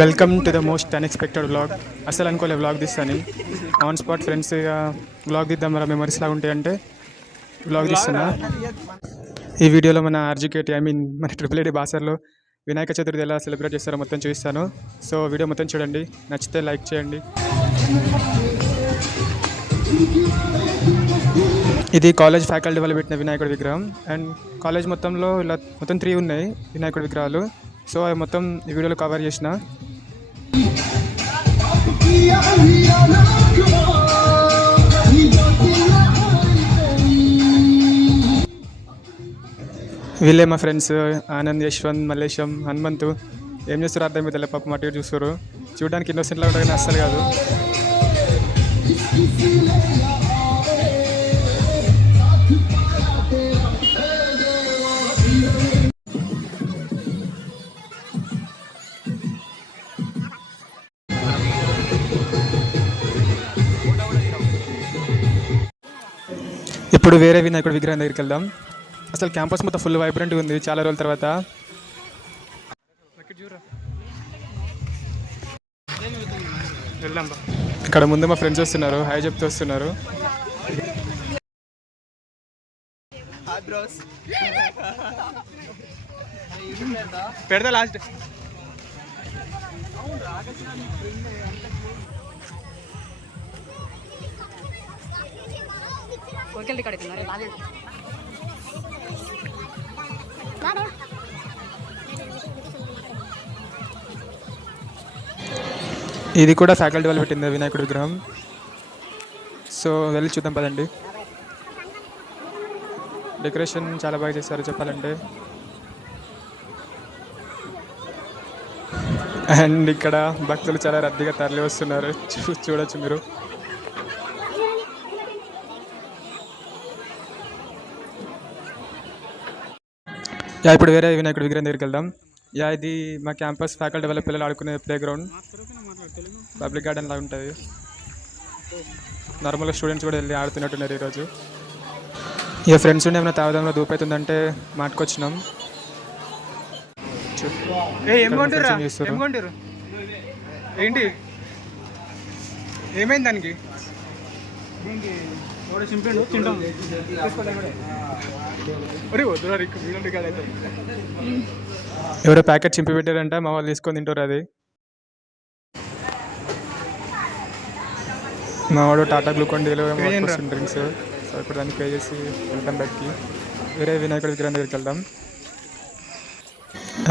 Welcome to the most unexpected vlog. అసలు అనుకోలే vlog తీస్తాను. ఆన్ స్పాట్ ఫ్రెండ్స్ వ్లాగ్ తీద్దాం మన మెమరీస్ లాగా ఉంటాయంటే వ్లాగ్ తీస్తున్నా. ఈ వీడియోలో మన ఆర్జీకేటీ మన ట్రిపుల్ బాసర్లో వినాయక చతుర్థి ఎలా సెలబ్రేట్ చేస్తారో మొత్తం చూపిస్తాను. సో వీడియో మొత్తం చూడండి, నచ్చితే లైక్ చేయండి. ఇది కాలేజ్ ఫ్యాకల్టీ వాళ్ళు పెట్టిన వినాయకుడి విగ్రహం. అండ్ కాలేజ్ మొత్తంలో ఇలా మొత్తం 3 ఉన్నాయి వినాయకుడి విగ్రహాలు. సో అవి మొత్తం ఈ వీడియోలో కవర్ చేసిన. వీళ్ళే మా ఫ్రెండ్స్ ఆనంద్, యశ్వంత్, మల్లేశం, హనుమంతు. ఏం చేస్తారు అర్థం అయితే పాపం అటు చూస్తారు. చూడడానికి ఇన్నోసెంట్లా ఉంటుంది కానీ అస్సలు కాదు. ఇప్పుడు వేరే వినాయకుడి విగ్రహం దగ్గరికి వెళ్దాం. అసలు క్యాంపస్ మొత్తం ఫుల్ వైబ్రెంట్గా ఉంది చాలా రోజుల తర్వాత. ఇక్కడ ముందు మా ఫ్రెండ్స్ వస్తున్నారు, హాయ్ చెప్తూ వస్తున్నారు. పెడతా లాస్ట్. ఇది కూడా ఫ్యాకల్టీ వాళ్ళు పెట్టింది వినాయకుడి విగ్రహం. సో వెళ్ళి చూద్దాం పదండి. డెకరేషన్ చాలా బాగా చేశారు చెప్పాలంటే. అండ్ ఇక్కడ భక్తులు చాలా రద్దీగా తరలి వస్తున్నారు, చూడొచ్చు మీరు. ఇప్పుడు వేరే వినాయకుడి విగ్రహం దగ్గరికి వెళ్దాం. ఇది మా క్యాంపస్ ఫ్యాకల్టీ వాళ్ళ పిల్లలు ఆడుకునే ప్లే గ్రౌండ్, పబ్లిక్ గార్డెన్ లాగా ఉంటుంది. నార్మల్గా స్టూడెంట్స్ కూడా వెళ్ళి ఆడుతున్నట్టున్నారు ఈరోజు. ఇక ఫ్రెండ్స్ ఉండి ఏమైనా తాగడంలో దూపవుతుందంటే మాట్లాడుకొచ్చినాం. ఏంటి ఏమైంది దానికి? ఎవరో ప్యాకెట్ చింపి పెట్టారంట, మా వాళ్ళు తీసుకొని తింటారు. అది మా వాడు టాటా గ్లూకాన్ డీలో డ్రింక్స్. సో ఇప్పుడు దాన్ని పే చేసి వెళ్తాం బయటికి. వేరే వినాయకుడి విగ్రహం దగ్గరికి వెళ్దాం.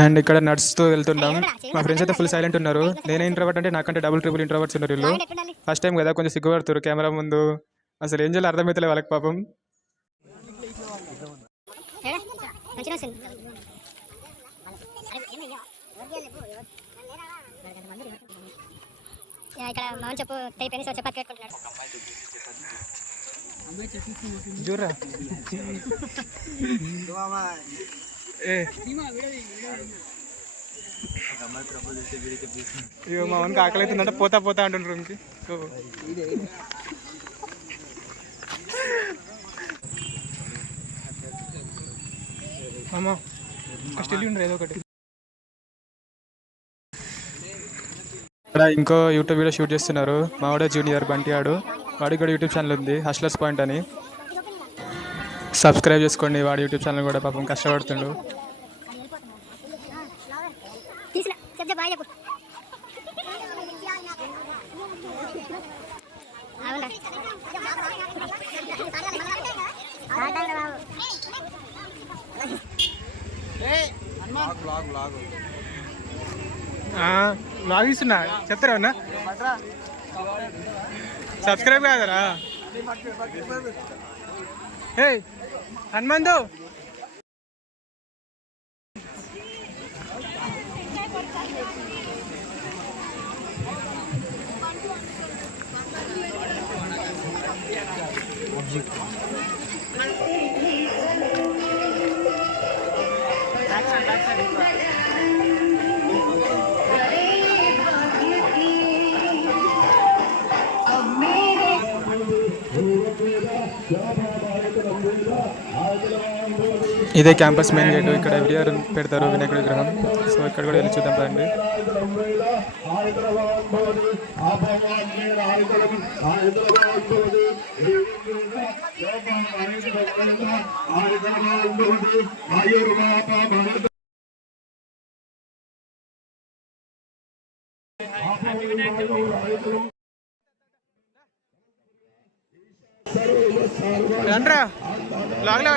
అండ్ ఇక్కడ నడుస్తూ వెళ్తున్నాం. మా ఫ్రెండ్స్ అయితే ఫుల్ సైలెంట్ ఉన్నారు. నేనే ఇంట్రోవర్ట్ అంటే నాకంటే డబుల్ ఇంట్రోవర్ట్స్ ఉన్నారు వీళ్ళు. ఫస్ట్ టైం కదా, కొంచెం సిగ్గుపడుతారు కెమెరా ముందు. అసలు ఏం చేయాలి అర్థమవుతలే వాళ్ళకి పాపం. జూరా ఇగో మా వానికి ఆకలి అవుతుందంటే పోతా అంటుండ్రు రూమ్కి. అమ్మా స్టిల్ ఉండరు ఏదో ఒకటి. ఇక్కడ ఇంకో యూట్యూబ్ వీడియో షూట్ చేస్తున్నారు. మా వాడే జూనియర్ బంటి ఆడు. వాడికి కూడా యూట్యూబ్ ఛానల్ ఉంది, హస్లర్స్ పాయింట్ అని. సబ్స్క్రైబ్ చేసుకోండి. వాడి యూట్యూబ్ ఛానల్ కూడా పాపం కష్టపడుతుండు. లాగిస్తున్నా చెప్తారా అన్న? సబ్స్క్రైబ్ కాదరా? హే హనుమంతు, ఇదే క్యాంపస్ మెయిన్ గేట్. ఇక్కడ ఎవ్రీ ఇయర్ పెడతారు వినాయకుడి విగ్రహం. సో ఇక్కడ కూడా వెళ్ళి చూద్దాం రండి. రండ్రా లాగ్లో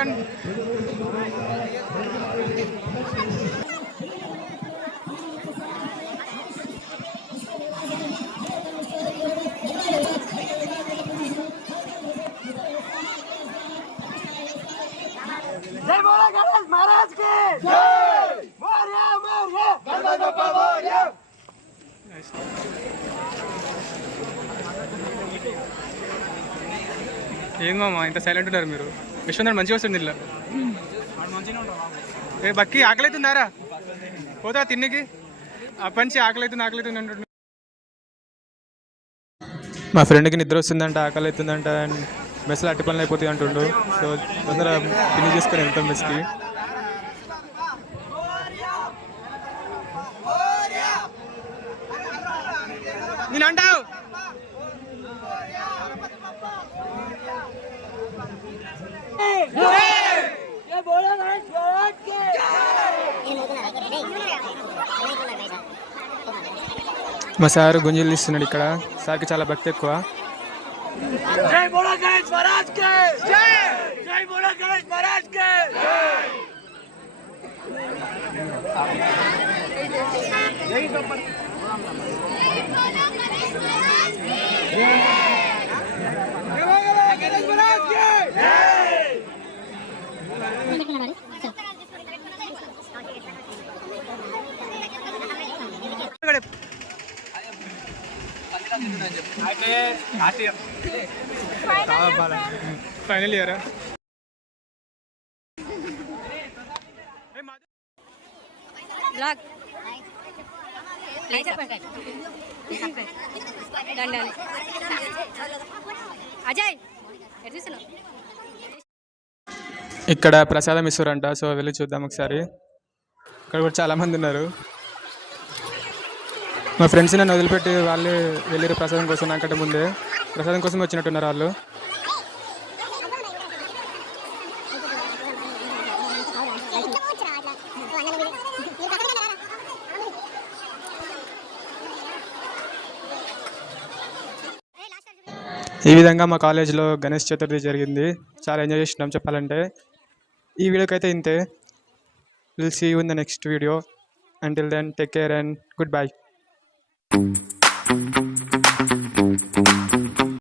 जय बोला गणेश महाराज की जय मोरया मोरया गणपति बप्पा मोरया ఏం మామ ఇంత సైలెంట్ ఉన్నారు మీరు? విశ్వనాథ్ మంచిగా వస్తుంది ఇల్లు. ఏ బక్కి ఆకలి అవుతుందారా? పోతా తిన్నికి అప్పటి నుంచి ఆకలి అవుతుంది అంటుండు. మా ఫ్రెండ్కి నిద్ర వస్తుందంట, ఆకలి అవుతుందంట, మెస్లో అట్టి పనులు అయిపోతాయి అంటుండు. సో తొందర ఫినిష్ చేసుకొని వెళ్తాం మెస్కి. నేను అంటావు మా సారు గుంజలు తీస్తున్నాడు. ఇక్కడ సార్కి చాలా భక్తి ఎక్కువ. जय बोला गणेश महाराज के जय जय बोला गणेश महाराज के जय गणेश महाराज के ఫైనల్ ఇయర్ అజయ్ ఇక్కడ ప్రసాదం ఇస్తారంట. సో వెళ్ళి చూద్దాం ఒకసారి. ఇక్కడ కూడా చాలామంది ఉన్నారు. మా ఫ్రెండ్స్ నన్ను వదిలిపెట్టి వాళ్ళే వెళ్ళారు ప్రసాదం కోసం. నాకంటే ముందే ప్రసాదం కోసం వచ్చినట్టున్నారు వాళ్ళు. ఈ విధంగా మా కాలేజ్లో గణేష్ చతుర్థి జరిగింది. చాలా ఎంజాయ్ చేసినాం చెప్పాలంటే. ఈ వీడియోకి అయితే ఇంతే. Will see you in the next video. Until then, take care and goodbye.